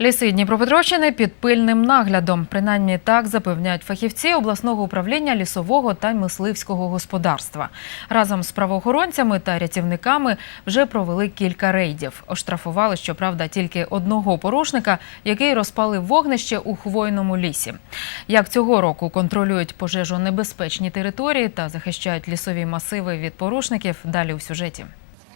Ліси Дніпропетровщини під пильним наглядом. Принаймні так запевняють фахівці обласного управління лісового та мисливського господарства. Разом з правоохоронцями та рятівниками вже провели кілька рейдів. Оштрафували, щоправда, тільки одного порушника, який розпалив вогнище у хвойному лісі. Як цього року контролюють пожежонебезпечні території та захищають лісові масиви від порушників, далі у сюжеті.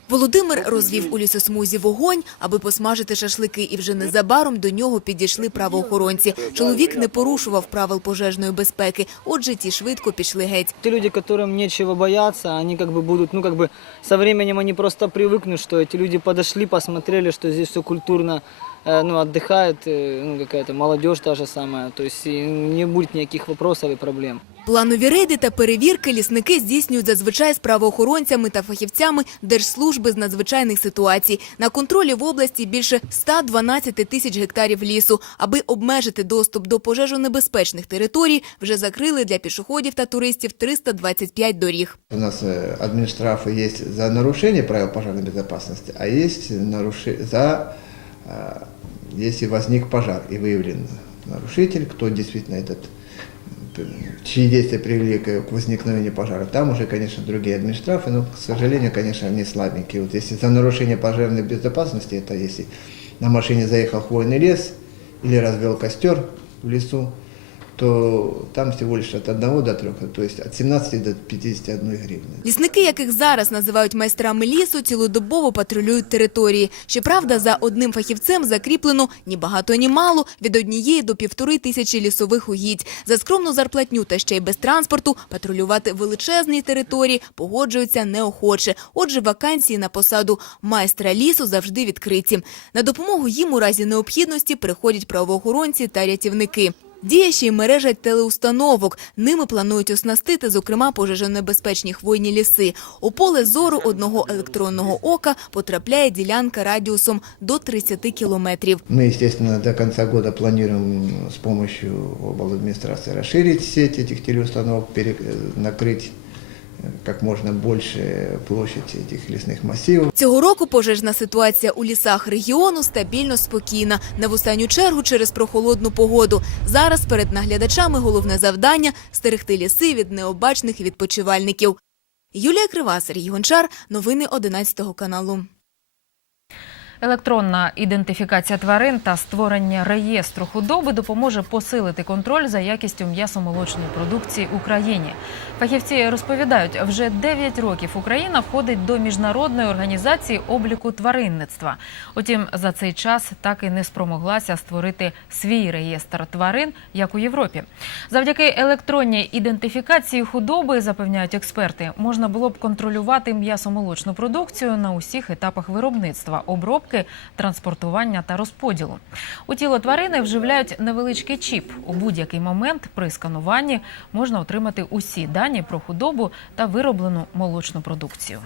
Володимир розвів у лісосмузі вогонь, аби посмажити шашлики, і вже незабаром до нього підійшли правоохоронці. Чоловік не порушував правил пожежної безпеки, отже, ті швидко пішли геть. Те люди, которым нечего бояться, они как бы будут, ну как бы со временем они просто привыкнут, что эти люди подошли, посмотрели, что здесь все культурно, э, ну отдыхает, э, ну какая-то молодежь та же самая, то есть и не будет никаких вопросов и проблем. Планові рейди та перевірки лісники здійснюють зазвичай з правоохоронцями та фахівцями Держслужби з надзвичайних ситуацій. На контролі в області більше 112 тисяч гектарів лісу. Аби обмежити доступ до пожежонебезпечних територій, вже закрили для пішоходів та туристів 325 доріг. У нас э, админштрафы есть за нарушение правил пожарной безопасности, а есть наруши- за э, если возник пожар и выявлен нарушитель, кто действительно этот м, чьи действия привели к к возникновению пожара, там уже, конечно, другие админштрафы, но, к сожалению, конечно, они слабенькие. Вот если за нарушение пожарной безопасности, это если на машине заехал в хвойный лес или развел костер в лесу, то там всего лишь от 1 до 3, то есть от 17 до 51 гривны. Лісники, яких зараз називають майстрами лісу, цілодобово патрулюють території. Щоправда, за одним фахівцем закріплено ні багато, ні мало від однієї до півтори тисячі лісових угідь. За скромну зарплатню та ще й без транспорту патрулювати величезні території погоджуються неохоче. Отже, вакансії на посаду майстра лісу завжди відкриті. На допомогу їм у разі необхідності приходять правоохоронці та рятівники. Діє ще й мережа телеустановок. Ними планують оснастити, зокрема, пожежонебезпечні хвойні ліси. У поле зору одного електронного ока потрапляє ділянка радіусом до 30 кілометрів. Мы, естественно, до конца года планируем с помощью администрации расширить сеть этих телеустановок, пере- э, накрыть э, как можно больше площадь этих лісних масивів. Цього року пожежна ситуація у лісах регіону стабільно спокійна. Не в останню чергу через прохолодну погоду. Зараз перед наглядачами головне завдання – стерегти ліси від необачних відпочивальників. Юлія Крива, Сергій Гончар. Новини 11 каналу. Електронна ідентифікація тварин та створення реєстру худоби допоможе посилити контроль за якістю м'ясомолочної продукції Україні. Фахівці розповідають, вже 9 років Україна входить до міжнародної організації обліку тваринництва. Утім, за цей час так і не спромоглася створити свій реєстр тварин, як у Європі. Завдяки електронній ідентифікації худоби, запевняють експерти, можна було б контролювати м'ясомолочну продукцію на усіх етапах виробництва, обробки, транспортування та розподілу. У тіло тварини вживляють невеличкий чіп. У будь-який момент при скануванні можна отримати усі дані про худобу та вироблену молочну продукцію.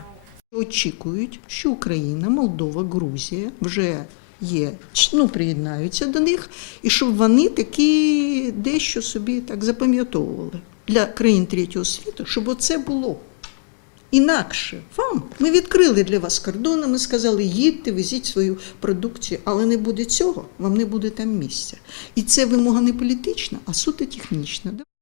Очікують, що Україна, Молдова, Грузія вже є, ну, приєднаються до них, і щоб вони такі дещо собі так запам'ятовували для країн третього світу, щоб оце було. Інакше вам ми відкрили для вас кордони, ми сказали, їдьте, везіть свою продукцію, але не буде цього, вам не буде там місця. І це вимога не політична, а суто технічна.